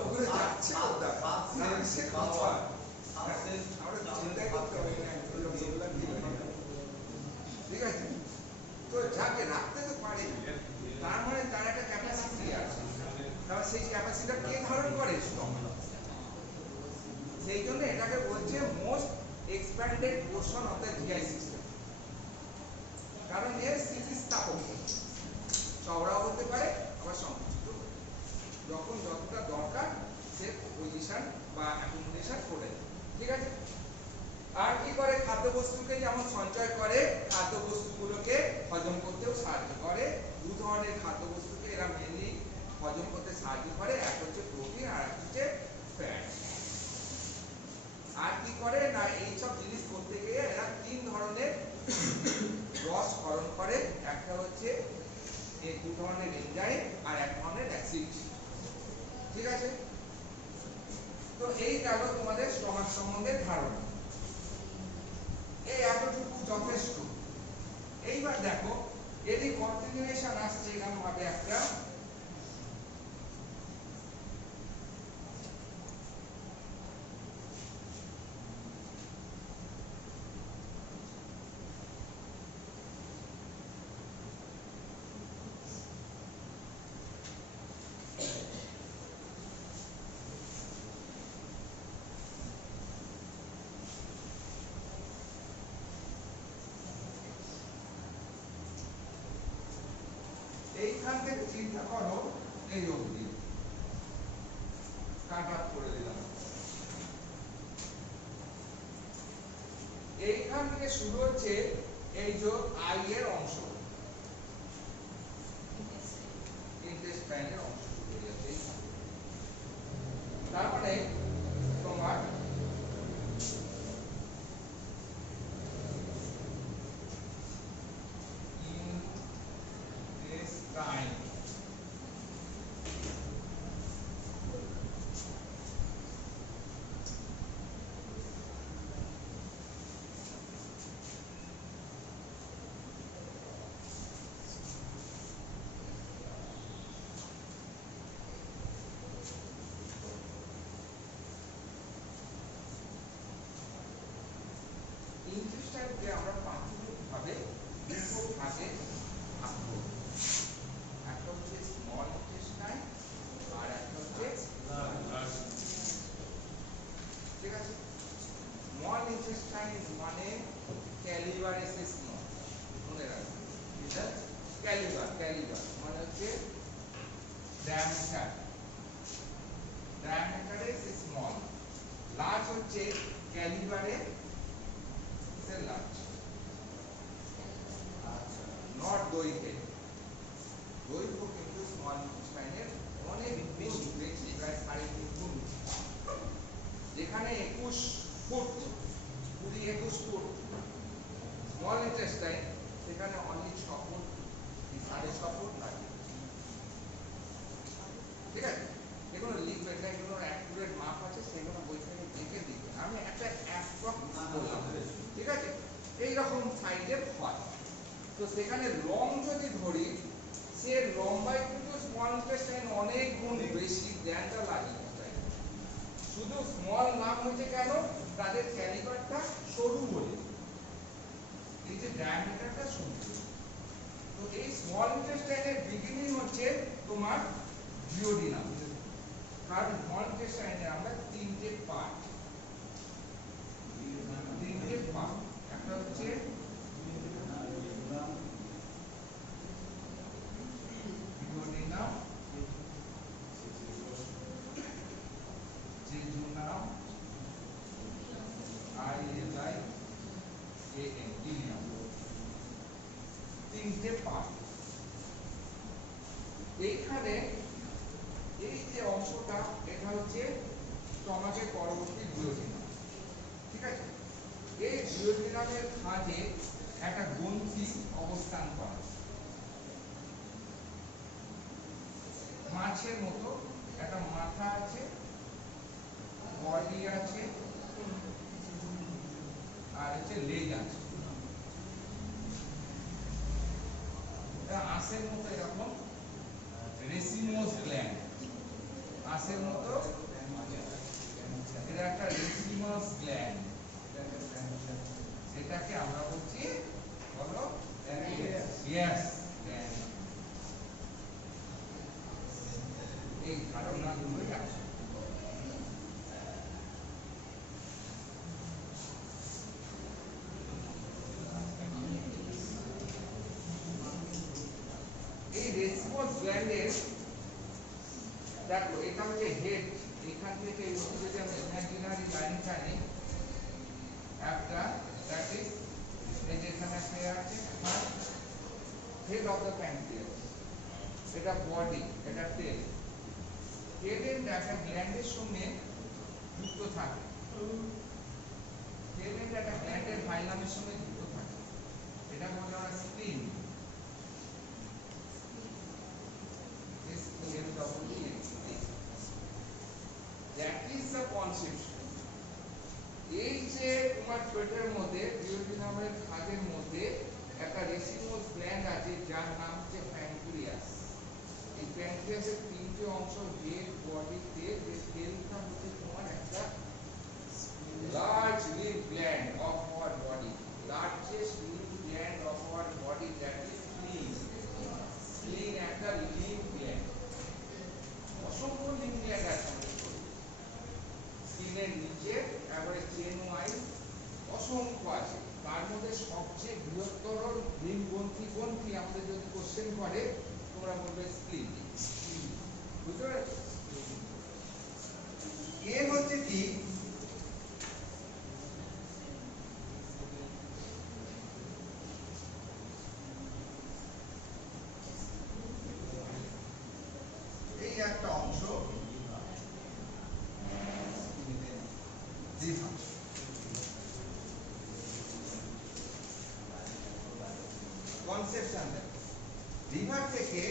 ওগুলো যাচ্ছে কোথায়? সে কথা আমরা চিন্তাই করতে হবে না, রসগোল্লা খেয়ে নেবো। ঠিক আছে, তো যাকে রাখতে তো পারে, তার মানে তার একটা ক্যাপাসিটি আছে। তাহলে সেই ক্যাপাসিটিটা কে ধারণ করে? স্টমাক। সেই জন্য এটাকে বলছে most expanded portion of the GI system. কারণ এর স্থিতিস্থাপক, চওড়াও হতে পারে আবার সংকুচিত হতে পারে, যখন যতটা দরকার সে পজিশন বা অ্যাকুমুলেশন করে। ঠিক আছে, আর কি করে? খাদ্যবস্তুকে যেমন সঞ্চয় করে, খাদ্যবস্তুগুলোকে হজম করতেও সাহায্য করে। 2 ধরনের খাদ্যবস্তুকে এরা মেনলি হজম করতে সাহায্য করে, এক হচ্ছে প্রোটিন আর এক হচ্ছে ফ্যাট। আর কি করে না, এইসব জিনিস করতে গিয়ে এরা 3 ধরনের রস ক্ষরণ করে। একটা হচ্ছে এই 2 ধরনের এনজাইম আর এক ধরনের অ্যাসিড। ঠিক আছে, তো এই গেল তোমাদের স্টমাক সম্বন্ধে ধারণা। এই এতটুকু যথেষ্ট। এইবার দেখো এরই কন্টিনিউয়েশন আসছে এরকম ভাবে একটা, এইখান থেকে চিন্তা করো এই অবধি কাট অফ করে দিলাম। এইখান থেকে শুরু হচ্ছে এই যে আই এর অংশ, ইন্টেস্টাইনের অংশ শুরু হয়ে যাচ্ছে। তার মানে তোমার ইন্টেস্টাইন, ইন্টেস্টাইনকে আমরা প্রাথমিকভাবে 2 ভাগে ভাগ করব। একটা হচ্ছে স্মল ইন্টেস্টাইন আর একটা হচ্ছে লার্জ। ঠিক আছে, স্মল ইন্টেস্টাইন মানে ক্যালিবার এসে স্মল, মনে রাখবেন এটা ক্যালিবার। ক্যালিবার মানে হচ্ছে ডায়ামিটার, ডায়ামিটারে স্মল। লার্জ হচ্ছে ক্যালিবারে লার্জ, নট দৈর্ঘ্যে। দৈর্ঘ্য কিন্তু স্মল ইন্টেস্টাইনের অনেক বেশি, প্রায় 3.5 গুণ। যেখানে 21 ফুট 20-21 ফুট স্মল ইন্টেস্টাইন, সেখানে অনলি 6 ফুট 6.5 ফুট লাগে। ঠিক আছে, এগুলো লিখবে, এগুলো অ্যাকুরেট মাপ আছে, সেগুলো বই থেকে দেখে দিবে। আমি একটা অ্যাপ্রক্স বললাম, ঠিক আছে, এইরকম সাইজের হয়। তো সেখানে লং যদি ধরি, সে লম্বায় কিন্তু স্মল ইন্টেস্টাইন অনেক গুণ বেশি দেন দ্য লার্জ ইন্টেস্টাইন। শুধু স্মল নাম হয়েছে কেন? তাদের ক্যালিবারটা সরু বলে, এই যে ডায়ামিটারটা সরু। তো এই স্মল ইন্টেস্টাইনের বিগিনিং হচ্ছে তোমার ডিওডিনাম। কারণ স্মল ইন্টেস্টাইনে আমরা তিনটে পার্ট, একটা হচ্ছে ডিওডিনাম, জেজুনাম, ইলিয়াম, তিনটে পার্ট। এইখানে এই যে অংশটা এটা হচ্ছে স্টমাকের পরবর্তী ডিওডিনাম, ঠিক আছে? এই ডিওডিনামের খাঁজে একটা গ্রন্থি অবস্থান করে, মাছের মতো একটা মাথা আছে, বডি আছে, আর হচ্ছে লেজ আছে। এটা আঁশের মতো এরকম রেসিমোস গ্ল্যান্ড, আঁশের মতো এটা একটা রেসিমাস গ্ল্যান্ড, সেটাকে আমরা বলছি, বলো, ইয়েস, এই ধারণাগুলোই আছে। এই রেসিমোস গ্ল্যান্ডের দেখো এটা হচ্ছে হেড, এখান থেকে যদি আমরা ইমাজিনারি লাইন টানি একটা, দ্যাট ইজ এই যে এখানে একটা আছে হেড অফ দ্য প্যানক্রিয়াস, এটা বডি, এটা টেল। টেলের একটা গ্ল্যান্ডের সঙ্গে যুক্ত থাকে, টেলের একটা গ্ল্যান্ডের ফাইলামের সঙ্গে যুক্ত থাকে, এটা বলে আমরা স্প্লিন। That is the conception. এই যে তোমার পেটের মধ্যে ডিওডিনামের খাঁজের মধ্যে একটা রেসিমোস গ্ল্যান্ড আছে যার নাম হচ্ছে প্যানক্রিয়াস। এই প্যানক্রিয়াসের তিনটে অংশ, হেড, বডি, টেল। এই টেলটা হচ্ছে তোমার একটা লার্জ লিভ gland of our body, largest লিভ gland of our body, that is spleen. Spleen একটা লিভ গ্ল্যান্ড, অসংখ্য লিভ গ্ল্যান্ড আছে স্কিনের নিচে, একেবারে চেন ওয়াইজ অসংখ্য আছে। তার মধ্যে সবচেয়ে বৃহত্তর লিম্ফ গ্রন্থি কোনটি আমাদের যদি কোশ্চেন করে তোমরা বলবে স্প্লিন। বুঝতে পেরেছ? এর হচ্ছে কি এই একটা অংশ কনসেপশন। লিভার থেকে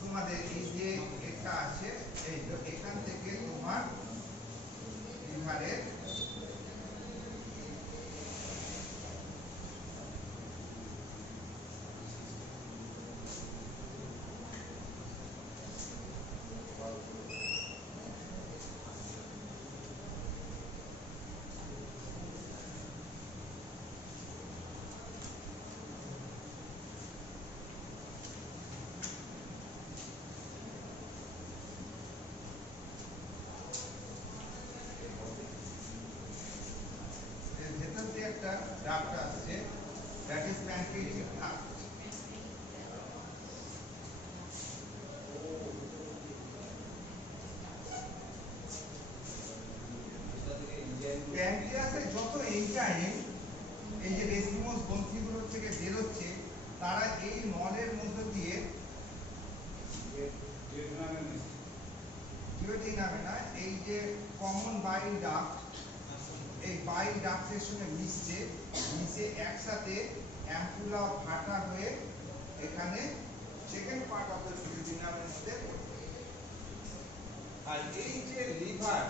তোমাদের এই যে এটা আছে, এই এখান থেকে তোমার লিভারের ভেতর দিয়ে একটা ডাক্ট আসছে, দ্যাট ইজ প্যানক্রিয়াটিক ডাক্ট। প্যানক্রিয়াসের যত এনজাইম এই যে রেসিমোস গ্রন্থিগুলো থেকে বেরোচ্ছে, তারা এই নলের মধ্য দিয়ে, ডিওডিনামে না, এই যে কমন বাইল ডাক্ট, এই বাইল ডাক্টের সঙ্গে মিশে একসাথে অ্যাম্পুলা ফাটা হয়ে এখানে সেকেন্ড পার্ট অফ দ্য ডিওডিনামের মধ্যে। আর এই যে লিভার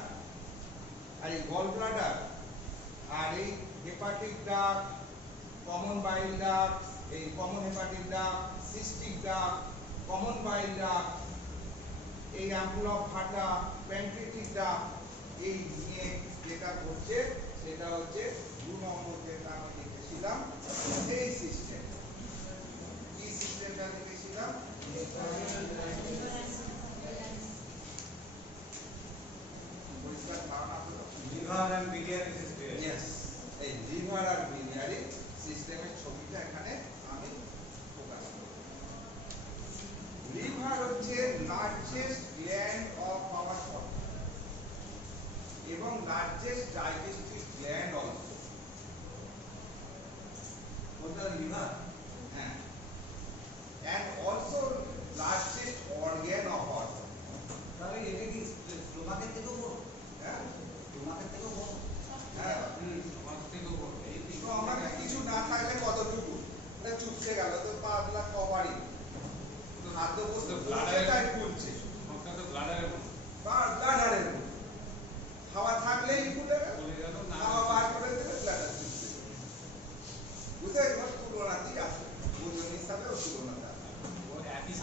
আর এই গল ব্লাডার আর এই hepatic duct, common bile duct, এই common hepatic duct, cystic duct, common bile duct, এই অ্যাম্পুলা ফাটা, প্যানক্রিয়াটিক ডাক্ট, এই নিয়ে যেটা করছে সেটা হচ্ছে 2 নম্বর যেটা আমি লিখেছিলাম এই সিস্টেম। কি সিস্টেমটা লিখেছিলাম? পরিষ্কার ধারণা হলো? Liver and biliary system Yes, এই লিভার আর biliary সিস্টেমের ছবিটা এখানে আমি প্রকাশ করব। লিভার হচ্ছে largest gland of our body এবং লার্জেস্ট ডাইজেস্টিভ গ্ল্যান্ড অলসো। কোনটা লিভার হ্যাঁ, and also largest organ of our body. তাহলে এটা কি স্টোমাকের থেকেও বড় হ্যাঁ, স্টোমাকের থেকেও বড় হ্যাঁ। তো আমাকে কিছু না থাকলে কতটুকু এটা চুপসে গেল তো পাতলা কভারই খাদ্য বস্তু ব্লাডারে ফুলছে ব্লাডারে হাওয়া থাকলেই ফুলে গেল হাওয়া বার করে দিলে ব্লাডার চুপসে বুঝতে এবার তুলনাতেই আছে ওজন হিসাবে ও তুলনাটা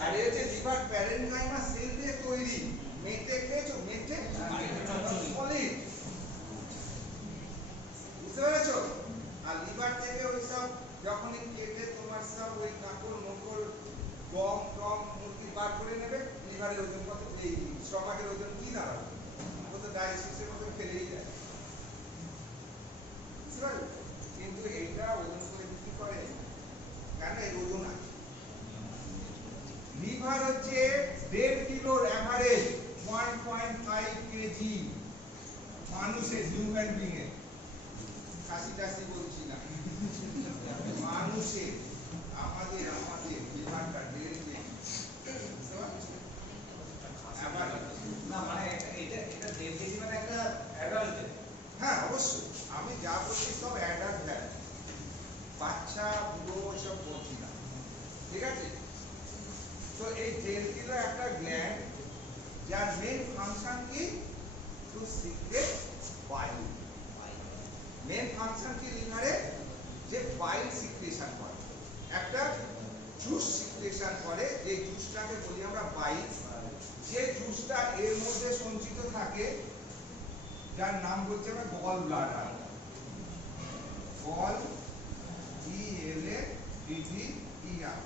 আর এই যে লিভার প্যারেনকাইমা সেল দিয়ে তৈরি মেটে খেয়েছো মেটে সলিড বুঝতে পেরেছো আর লিভার থেকে ওই সব যখনই কেটে তোমার সব ওই কাপড় মোকড় গম টম মুরগি বার করে নেবে লিভারের ওজন কত এই স্টমাকের ওজন কি দাঁড়াবে ও তো ডায়াবেটিসের মতো ফেলেই যায় বুঝতে পারলে কিন্তু এটা ওজন করে বিক্রি করে কেন এই ওজন আছে লিভার হচ্ছে 1.5 কিলোর এভারেজ 1.5 কেজি মানুষের হিউম্যান বিং এর কাশি টাশি বলছি না মানুষের আমাদের লিভারটা 1.5 কেজি বুঝতে পারছো না মানে এটা 1.5 কেজি মানে একটা অ্যাডাল্ট হ্যাঁ অবশ্যই আমি যা বলছি সব অ্যাডাল্ট ভ্যালু বাচ্চা বুড়ো এসব বলছি না ঠিক আছে তো এই 1.5 কিলো একটা গ্ল্যান্ড যার মেন ফাংশন কি টু সিক্রেট বাইল মেন ফাংশন কি লিভারে যে বাইল সিক্রেশন করে একটা জুস সিক্রেশন করে এই জুসটাকে বলি আমরা বাইল যে জুসটা এর মধ্যে সঞ্চিত থাকে যার নাম বলছে আমরা গল ব্লাডার গল GLADDER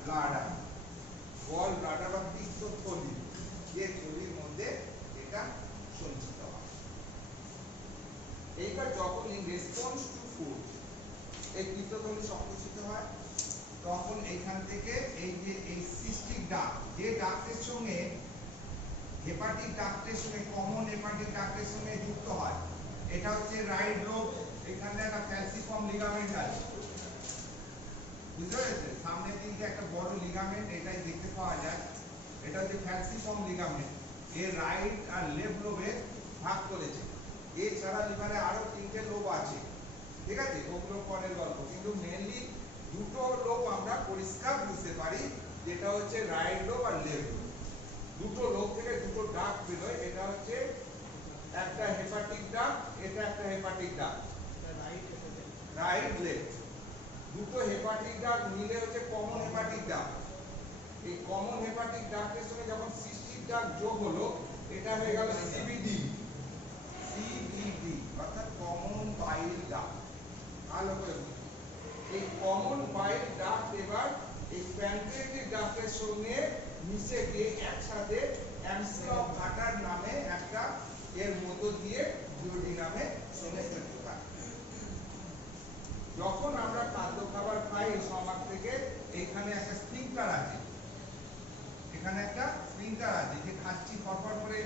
ব্লাডার গল ব্লাডার বা পিত্তথলি যে থলির মধ্যে এটা সঞ্চিত হয় এইবার যখন ইন রেসপন্স টু ফুড এই পিত্তথলি সংকুচিত হয় তখন এইখান থেকে এই যে এই সিস্টিক ডাক্ট যে ডাক্টের সঙ্গে হেপাটিক ডাক্টের সঙ্গে কমন হেপাটিক ডাক্টের সঙ্গে যুক্ত হয় এটা হচ্ছে রাইট লোব এখানে একটা ফ্যালসিফর্ম লিগামেন্ট আছে বুঝতে পেরেছেন সামনে দিকে একটা বড় লিগামেন্ট এটাই দেখতে পাওয়া যায় এটা হচ্ছে ফ্যালসিফর্ম লিগামেন্ট এর রাইট আর লেফট লোবে ভাগ করেছে এছাড়া লিভারে আরো 3টে লোব আছে ঠিক আছে ওগুলো পরের গল্প কিন্তু মেইনলি দুটো লোব আমরা পরিষ্কার বুঝতে পারি যেটা হচ্ছে রাইট লোব আর লেফট লোব দুটো লোব থেকে দুটো ডাক বেরোয় এটা হচ্ছে একটা হেপাটিক ডাক এটা একটা হেপাটিক ডাক রাইট লেফট দুটো হেপাটিক ডাক মিলে হচ্ছে কমন হেপাটিক ডাক এই কমন হেপাটিক ডাকের সঙ্গে যখন সিস্টিক ডাক যোগ হলো এটা হয়ে গেল সিবিডি অর্থাৎ কমন বাইল ডাক ভালো করে এই কমন বাইল ডাক এবার এই প্যানক্রিয়াটিক ডাকের সঙ্গে মিশে গিয়ে একসাথে অ্যামসিলফ ভাটার নামে একটা এর মধ্য দিয়ে ডিওডিনামে সঙ্গে যুক্ত থাকে যখন আমরা খাদ্য খাবার খাই এই স্টমাক থেকে এখানে একটা স্ফিংক্টার আছে এখানে একটা স্ফিংক্টার আছে যে খাচ্ছি ফরফর করে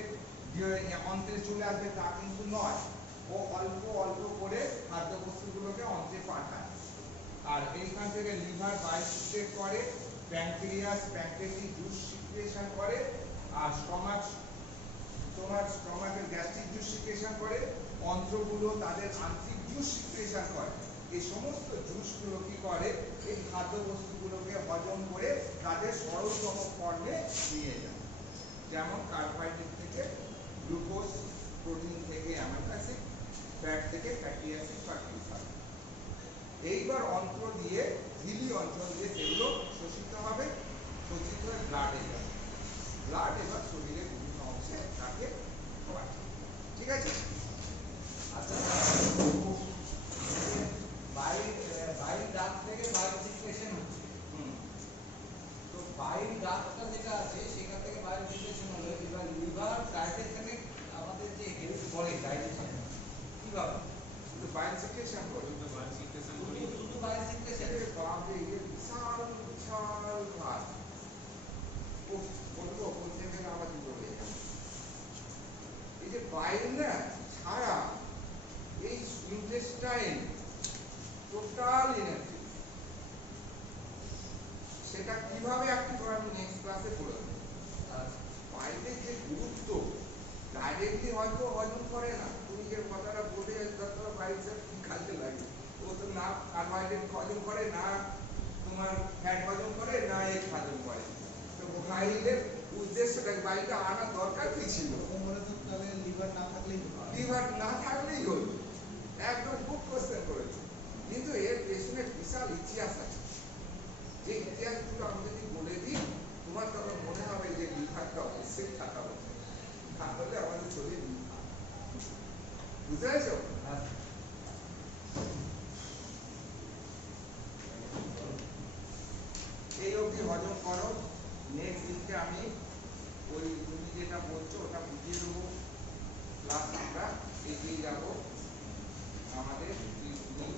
যে অন্ত্রে চলে আসবে তা কিন্তু নয় ও অল্প অল্প করে খাদ্যবস্তুগুলোকে অন্ত্রে পাঠায় আর এইখান থেকে লিভার বাইল সিক্রেট করে প্যানক্রিয়াস প্যানক্রিয়াটিক জুস সিক্রেশন করে আর স্টমাকের গ্যাস্ট্রিক জুস সিক্রেশন করে অন্ত্রগুলো তাদের আন্ত্রিক জুস সিক্রেশন করে এই সমস্ত জুসগুলো কি করে এই খাদ্যবস্তুগুলোকে হজম করে তাদের সরলতম ফর্মে নিয়ে যায় যেমন কার্বোহাইড্রেট থেকে গ্লুকোজ প্রোটিন থেকে অ্যামাইনো অ্যাসিড ফ্যাট থেকে ফ্যাটি অ্যাসিড বা গ্লিসারিন এইবার অন্ত্র দিয়ে ঝিলি অঞ্চল দিয়ে সেগুলো শোষিত হবে শোষিত হয়ে ব্লাডে যাবে ব্লাড এবার শরীরের বিভিন্ন অংশে তাকে ঠিক আছে আচ্ছা বাইল ডাক থেকে বাইল সিক্রেশন হচ্ছে তো বাইল ডাকটা যেটা আছে করে ডাইজেশন কিভাবে শুধু বায়োসিকেশন করে শুধু বায়োসিকটেশন এর বাপরে এর বিশাল বিশাল ভাত ও বলবো কোন থেকে আবার কি করবে এই যে বাইরে না ছাড়া এই ইন্টেস্টাইন টোটাল এনার্জি সেটা কিভাবে অ্যাক্টিভ হয় আমি নেক্সট ক্লাসে বলে দেবো বাইরে যে গুরুত্ব ডাইরেক্টলি হয়তো হজম করে না তুমি যে কথাটা বলে যাচ্ছ বাইরে কি কাজে লাগে ও তো না কার্বোহাইড্রেট হজম করে না তোমার ফ্যাট হজম করে না এগ হজম করে তো বাইরের উদ্দেশ্যটা বাইরে আনার দরকার কি ছিল মনে তো তাহলে লিভার না থাকলেই লিভার না থাকলেই হলো একদম খুব কোশ্চেন করেছে কিন্তু এর পেছনে বিশাল ইতিহাস আছে যে ইতিহাসগুলো আমি যদি বলে দিই তোমার তখন মনে হবে যে লিভারটা অবশ্যই থাকা উচিত তাহলে আমাদের শরীর বুঝতে পেরেছো এই অবধি হজম করো নেক্সট দিনকে আমি ওই তুমি যেটা বলছো ওটা বুঝিয়ে দেবো প্লাস আমরা এগিয়ে যাব আমাদের কিডনি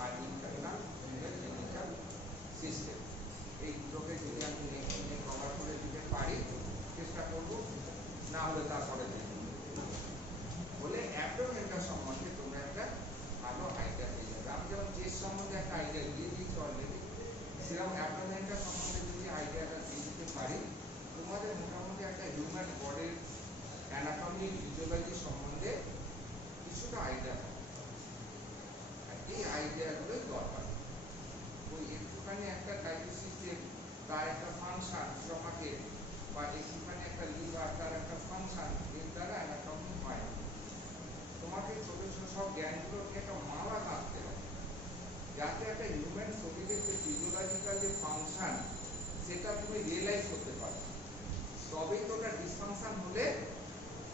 আর ইন্টারনাল মেকানিক্যাল সিস্টেম এই দুটোকে যদি আমি নেক্সট দিনে কভার করে দিতে পারি চেষ্টা করব না হলে তারপরে বলে অ্যাবডোমেনটা সম্বন্ধে তোমরা একটা ভালো আইডিয়া পেয়ে যাবে আমি যেমন চেস্ট সম্বন্ধে একটা আইডিয়া দিয়ে দিচ্ছি অলরেডি সেরকম অ্যাবডোমেনটা সম্বন্ধে যদি আইডিয়াটা দিয়ে দিতে পারি তোমাদের মোটামুটি একটা হিউম্যান বডির অ্যানাটমি ফিজিওলজি সম্বন্ধে কিছুটা আইডিয়া হবে আর এই আইডিয়াগুলোই দরকার ওই একটুখানি একটা ডাইজেস্টিভ তার একটা ফাংশন স্টমাকের বা একটুখানি একটা লিভার তার একটা ফাংশন এর দ্বারা অ্যানাটমি হয় তোমাকে ছোট ছোট সব জ্ঞানগুলোকে একটা মালা থাকতে হবে যাতে একটা হিউম্যান শরীরের যে ফিজিওলজিক্যাল যে ফাংশন সেটা তুমি রিয়েলাইজ করতে পারো তবেই তো ওটা ডিসফাংশন হলে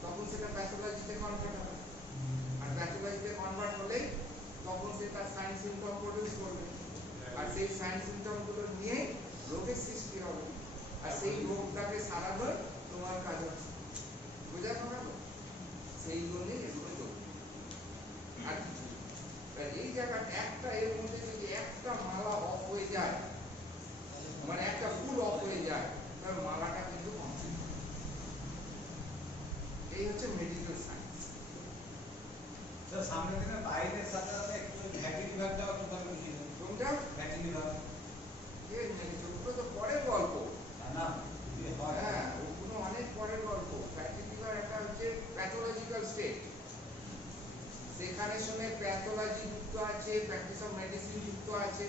তখন সেটা প্যাথোলজিতে কনভার্ট হবে আর প্যাথোলজিতে কনভার্ট হলে তখন সে তার সাইন সিমটম প্রডিউস করবে আর সেই সাইন সিমটমগুলো নিয়ে রোগের সৃষ্টি হবে আর সেই রোগটাকে সারানোর তোমার কাজ হচ্ছে বোঝা গেল সেই জন্যই এগুলো যোগ আর এই জায়গাটা একটা এর মধ্যে যদি একটা মালা অফ হয়ে যায় মানে একটা ফুল অফ হয়ে যায় তাহলে মালাটা কিন্তু কমপ্লিট এই হচ্ছে মেডিকেল সায়েন্স তো সামনের দিনে বাইরের সাথে সাথে একটু ফ্যাটি লিভারটাও একটু কথা বুঝিয়ে দেন কোনটা ফ্যাটি লিভার এই মেডিকেল তো পরের গল্প না যদি হয় হ্যাঁ ওগুলো অনেক পরের গল্প ফ্যাটি লিভার একটা হচ্ছে প্যাথোলজিক্যাল স্টেট সেখানে সঙ্গে প্যাথোলজি যুক্ত আছে প্র্যাকটিস অফ মেডিসিন যুক্ত আছে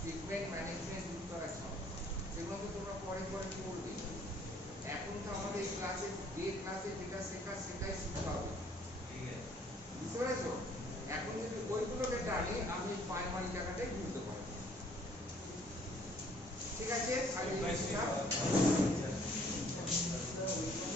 ট্রিটমেন্ট ম্যানেজমেন্ট যুক্ত আছে সেগুলো তো তোমরা পরে পরে পড়বি এখন তো আমাদের এই ক্লাসে যে ক্লাসে যেটা শেখা সেটাই শিখতে হবে ঠিক আছে বুঝতে পেরেছো এখন যদি বইগুলোকে টানি আমি প্রাইমারি জায়গাটাই বুঝতে পারবো ঠিক আছে বাই বাই। আজকে